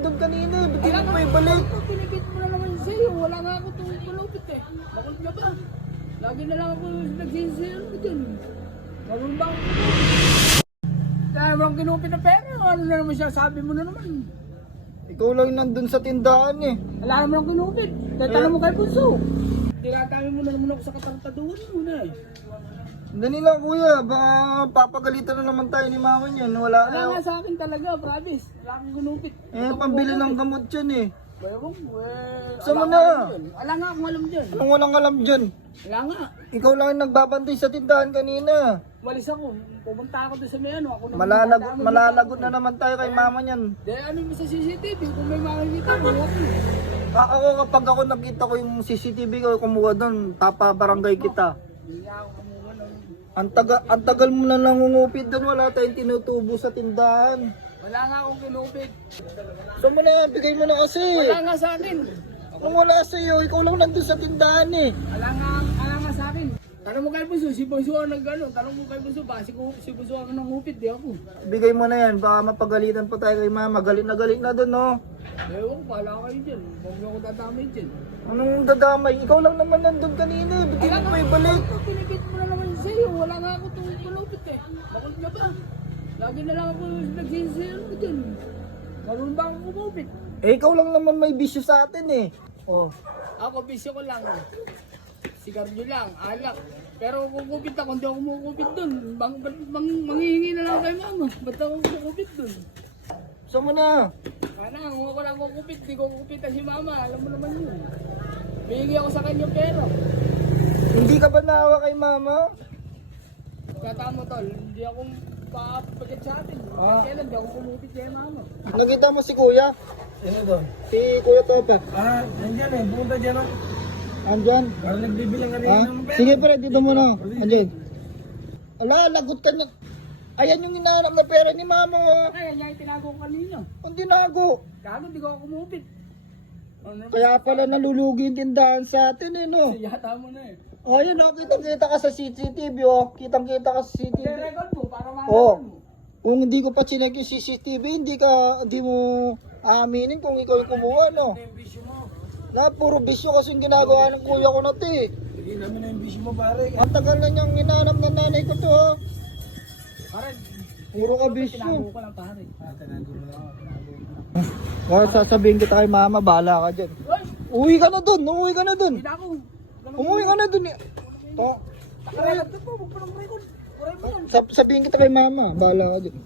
nandun kanina. Ba't hindi mo ibalik? Pinigit mo na naman sa'yo. Wala nga ako itong malupit eh. Bakit ka ba? Lagi na lang ako nagsisiyal mo dyan. Ganun ba ako? Kaya mo lang kinupit na pera. Ano na naman siya? Sabi mo na naman. Ikaw lang nandun sa tindahan eh. Wala naman lang kinupit. Kaya tanong mo kay Bunso. Tinatami mo na naman ako sa katartaduhan mo na eh. Dali lang kuya, baka papagalitan na naman tayo ni mama niyan. Wala Wala nga sa akin talaga, promise. Wala akong kinupit. Eh, pambili ng gamot yan eh. Ewan ko, Saan mo wala na? akong alam dyan. Wala nga akong alam dyan. Anong walang alam dyan? Wala nga. Ikaw lang ang nagbabantay sa tindahan kanina. Walis ako. Pumunta ako doon sa may ano. Ako Malalagot na naman tayo kay mama niyan. Dahil ano mo sa CCTV, kung may makikita, huwag ko. Ako kapag ako nakita ko yung CCTV ko kumuha doon, barangay kita. Hindi nga ako kumuha ng... Ang tagal mo na nangungupit doon, wala tayong tinutubo sa tindahan. Wala nga akong kinupit. So mo na, bigay mo na kasi. Wala nga sa akin. Kung wala sa iyo, ikaw lang nandun sa tindahan eh. Wala nga sa akin. Tanong mo kay Bunso, si Bunso ang nag-ano. Tanong mo kay Bunso, ba? Si Bunso ang nangupit, di ako. Bigay mo na yan, baka mapagalitan pa tayo kay mama. Galit na doon, no? Ewan ko, wala kayo dyan. Huwag mo ako tatamay dyan. Anong dadamay? Ikaw lang naman nandun kanina eh. Ba't hindi mo ibalik? Pinigit mo na naman sa'yo. Wala nga ako itong malupit eh. Bakit ka ba? Lagi na lang ako nagsisiyal mo dyan. Ganun ba ako kumupit? Eh, ikaw lang naman may bisyo sa atin eh. Oh. Ako, bisyo ko lang. Sigarilyo lang, alak. Pero kukupit ako, hindi ako kumukupit dun. Manghihingi na lang kay mama. Ba't ako kumukupit dun? Saan mo na? Kung ako lang kukupit, di ko kukupitan si mama. Alam mo naman yun. Bigyan ako sa kanya pera. Hindi ka ba naawa kay mama? Kata mo tol, hindi ako papagat sa atin. Kailan di ako kumupit kay mama. Nakita mo si kuya? Sino doon? Si Kuya Topa. Nandiyan eh. Pumunta dyan o. Andyan? Parang nagbibilang ka rin Ha? ng pera. Sige pre, dito muna. Andyan. Ala, lagot ka na. Ayan yung hinahanap na pera ni mama. Kaya niya itinago ko kanina. Ang tinago. Gago, di ko ako kumupit. Kaya pala nalulugi yung tindahan sa atin eh, no? Yata mo na eh. O, ayun o, kitang-kita ka sa CCTV o. Kitang-kita ka sa CCTV. Record mo para malaman Oo. mo. Kung hindi ko pa chinek yung CCTV, hindi mo aaminin kung ikaw yung kumuha, no? Ano yung bisyo mo? Na, puro bisyo kasi yung ginagawa ng kuya ko na to eh. Hindi namin na yung bisyo mo pare. Ang tagal na niyang hinahanap ng nanay ko to ha. Pare, Puro ka bisyo. tinago ko lang pare. Tinago mo. Kaya sasabihin kita kay mama, bahala ka dyan. Uy, Uwi ka na dun, umuwi ka na dun. hindi na ako. Umuwi ka na dun eh. To, Nakarelat na po, huwag pa ng record. Kuray mo yan. sabihin kita kay mama, bahala ka dyan.